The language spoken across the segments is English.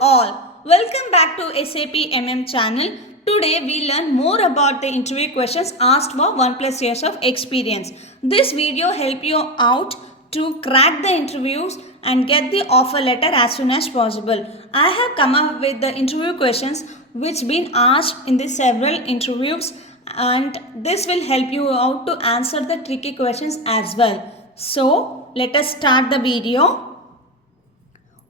all, welcome back to SAP MM channel. Today we learn more about the interview questions asked for 1+ years of experience. This video help you out to crack the interviews and get the offer letter as soon as possible. I have come up with the interview questions which been asked in the several interviews, and this will help you out to answer the tricky questions as well. So let us start the video.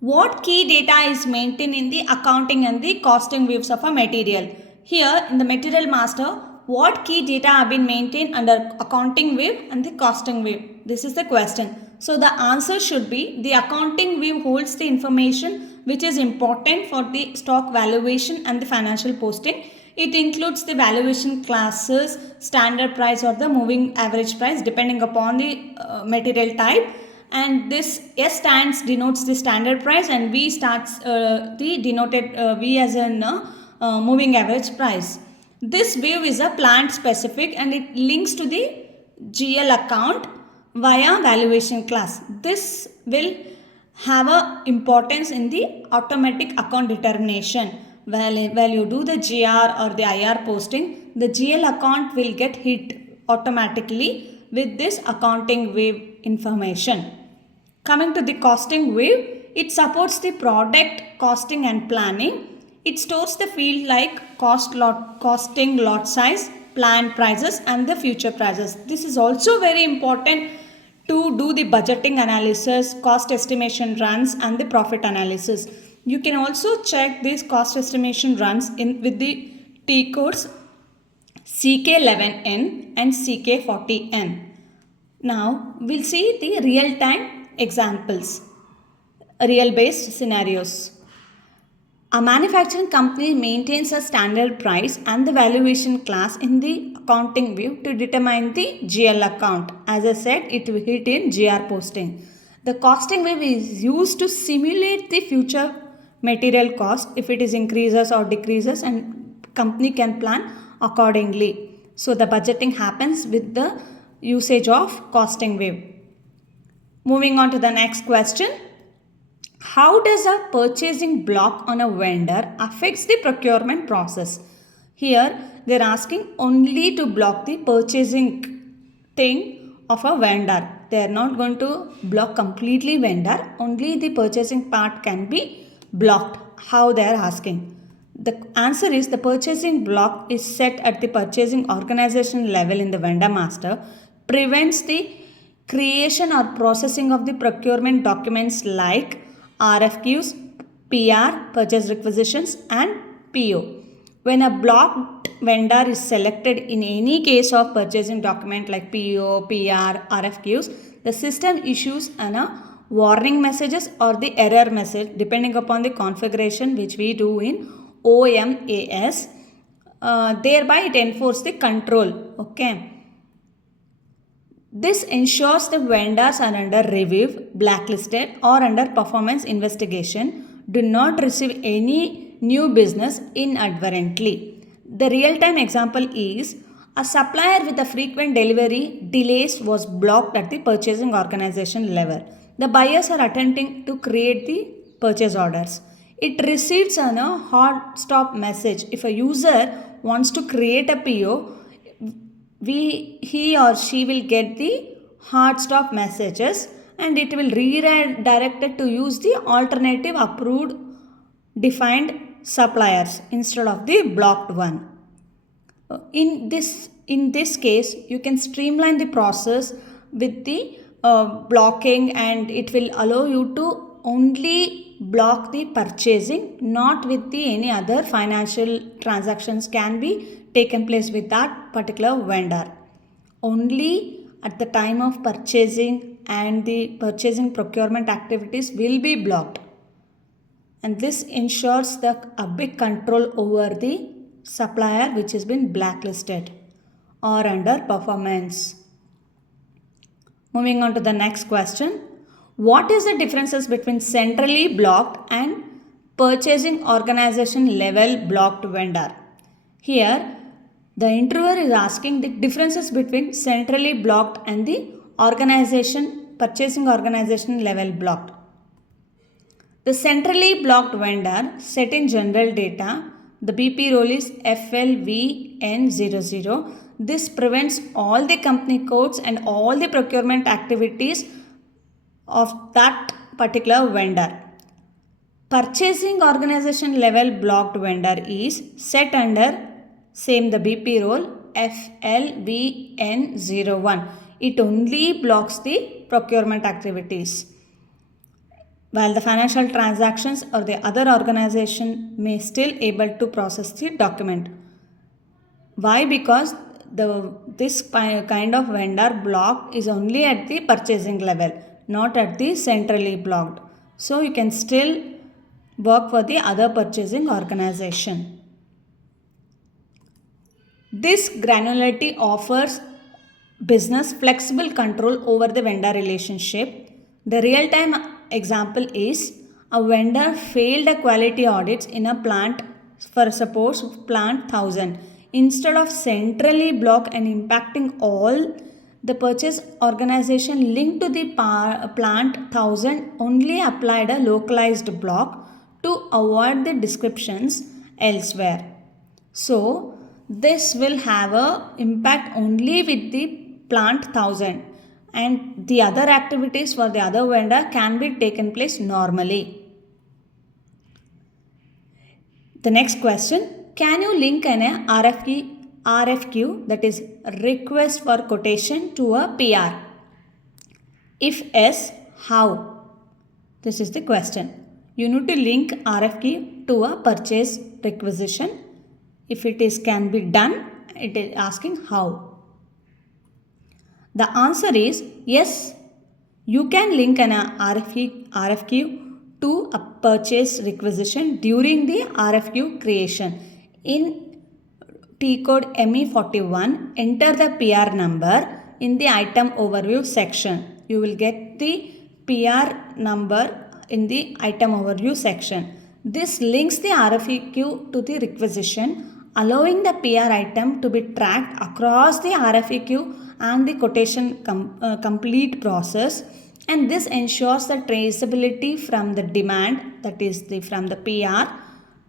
What key data is maintained in the accounting and the costing views of a material? Here in the material master, what key data have been maintained under accounting view and the costing view? This is the question. So the answer should be the accounting view holds the information which is important for the stock valuation and the financial posting. It includes the valuation classes, standard price or the moving average price depending upon the material type. And this S stands denotes the standard price and V starts the denoted V as in moving average price. This view is a plant specific and it links to the GL account via valuation class. This will have a importance in the automatic account determination. While you do the GR or the IR posting, the GL account will get hit automatically with this accounting view information. Coming to the costing view, it supports the product costing and planning. It stores the field like costing, lot size, planned prices and the future prices. This is also very important to do the budgeting analysis, cost estimation runs and the profit analysis. You can also check these cost estimation runs with the T codes CK11N and CK40N. Now we'll see the real-time examples, real based scenarios. A manufacturing company maintains a standard price and the valuation class in the accounting view to determine the GL account. As I said, it will hit in GR posting. The costing view is used to simulate the future material cost if it is increases or decreases, and company can plan accordingly. So the budgeting happens with the usage of costing view. Moving on to the next question. How does a purchasing block on a vendor affects the procurement process? Here they are asking only to block the purchasing thing of a vendor. They are not going to block completely vendor. Only the purchasing part can be blocked. How they are asking? The answer is the purchasing block is set at the purchasing organization level in the vendor master, prevents the creation or processing of the procurement documents like RFQs, PR, purchase requisitions and PO. When a blocked vendor is selected in any case of purchasing document like PO, PR, RFQs, the system issues a warning messages or the error message depending upon the configuration which we do in OMAS. Thereby it enforces the control. Okay. This ensures the vendors are under review, blacklisted or under performance investigation, do not receive any new business inadvertently. The real-time example is a supplier with a frequent delivery delays was blocked at the purchasing organization level. The buyers are attempting to create the purchase orders. It receives a hard stop message. If a user wants to create a PO, he or she will get the hard stop messages and it will redirect it to use the alternative approved defined suppliers instead of the blocked one. In this case, you can streamline the process with the blocking, and it will allow you to only block the purchasing, not with the any other financial transactions can be taken place with that particular vendor. Only at the time of purchasing and the purchasing procurement activities will be blocked. And this ensures a big control over the supplier which has been blacklisted or under performance. Moving on to the next question. What is the differences between centrally blocked and purchasing organization level blocked vendor? Here, the interviewer is asking the differences between centrally blocked and the purchasing organization level blocked. The centrally blocked vendor set in general data, the BP role is FLVN00. This prevents all the company codes and all the procurement activities of that particular vendor. Purchasing organization level blocked vendor is set under same the BP role FLVN01. It only blocks the procurement activities, while the financial transactions or the other organization may still able to process the document. Why? Because this kind of vendor block is only at the purchasing level, not at the centrally blocked. So you can still work for the other purchasing organization. This granularity offers business flexible control over the vendor relationship. The real-time example is a vendor failed a quality audits in a plant, for suppose plant 1000. Instead of centrally block and impacting all, the purchase organization linked to the plant 1000 only applied a localized block to avoid the descriptions elsewhere. So this will have a impact only with the plant 1000, and the other activities for the other vendor can be taken place normally. The next question, can you link an RFQ, that is request for quotation, to a PR? If yes, how? This is the question. You need to link RFQ to a purchase requisition. If it is can be done, it is asking how. The answer is yes, you can link an RFQ to a purchase requisition during the RFQ creation. In T code ME41, enter the PR number in the item overview section. You will get the PR number in the item overview section. This links the RFQ to the requisition, allowing the PR item to be tracked across the RFQ and the quotation complete process, and this ensures the traceability from the demand, that is from the PR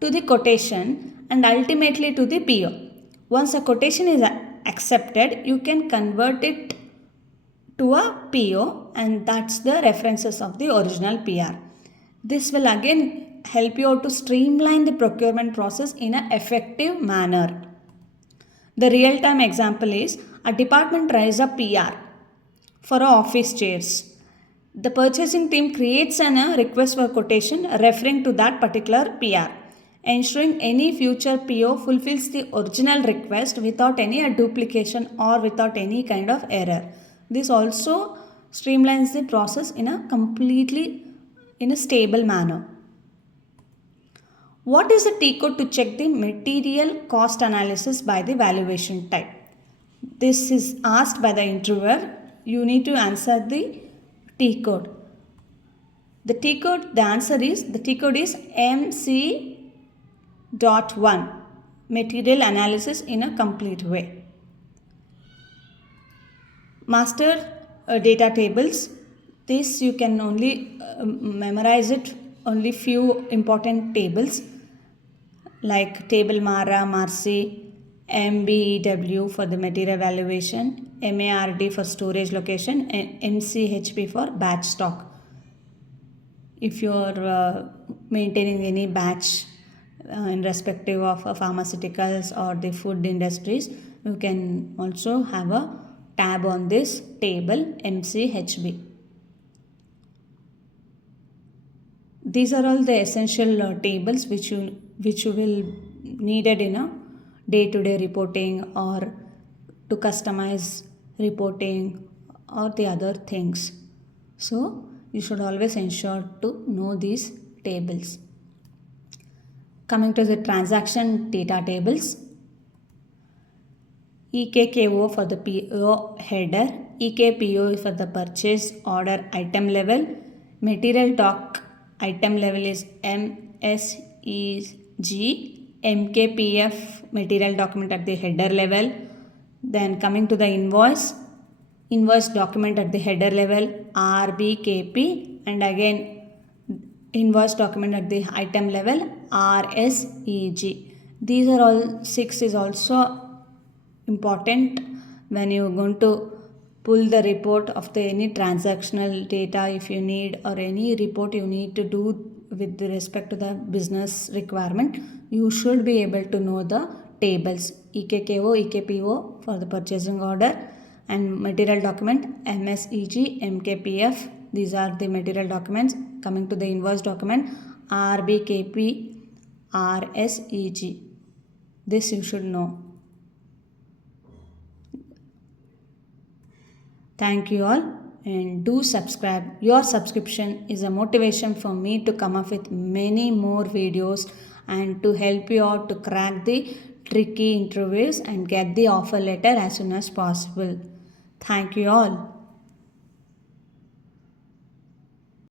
to the quotation and ultimately to the PO. Once a quotation is accepted, you can convert it to a PO, and that's the references of the original PR. This will again help you out to streamline the procurement process in an effective manner. The real-time example is a department tries a PR for office chairs. The purchasing team creates a request for quotation referring to that particular PR, ensuring any future PO fulfills the original request without any duplication or without any kind of error. This also streamlines the process in a stable manner. What is the T code to check the material cost analysis by the valuation type? This is asked by the interviewer. You need to answer the T code. The T code is MC.1, material analysis in a complete way. Master data tables. This you can only memorize it, only few important tables like table MARA, MARCI, MM-EWM for the material valuation, MARD for storage location, and MCHP for batch stock. If you are maintaining any batch in respective of pharmaceuticals or the food industries, you can also have a tab on this table MCHB. These are all the essential tables which you will needed in a day-to-day reporting or to customize reporting or the other things. So you should always ensure to know these tables. Coming to the transaction data tables, EKKO for the PO header, EKPO for the purchase order item level, material doc item level is MSEG, MKPF material document at the header level. Then coming to the invoice document at the header level, RBKP, and again invoice document at the item level, RSEG. These are all 6 is also important when you're going to pull the report of the any transactional data if you need, or any report you need to do with respect to the business requirement. You should be able to know the tables EKKO, EKPO for the purchasing order, and material document MSEG, MKPF. These are the material documents. Coming to the invoice document, RBKP, RSEG. This you should know. Thank you all, and do subscribe. Your subscription is a motivation for me to come up with many more videos and to help you out to crack the tricky interviews and get the offer letter as soon as possible. Thank you all.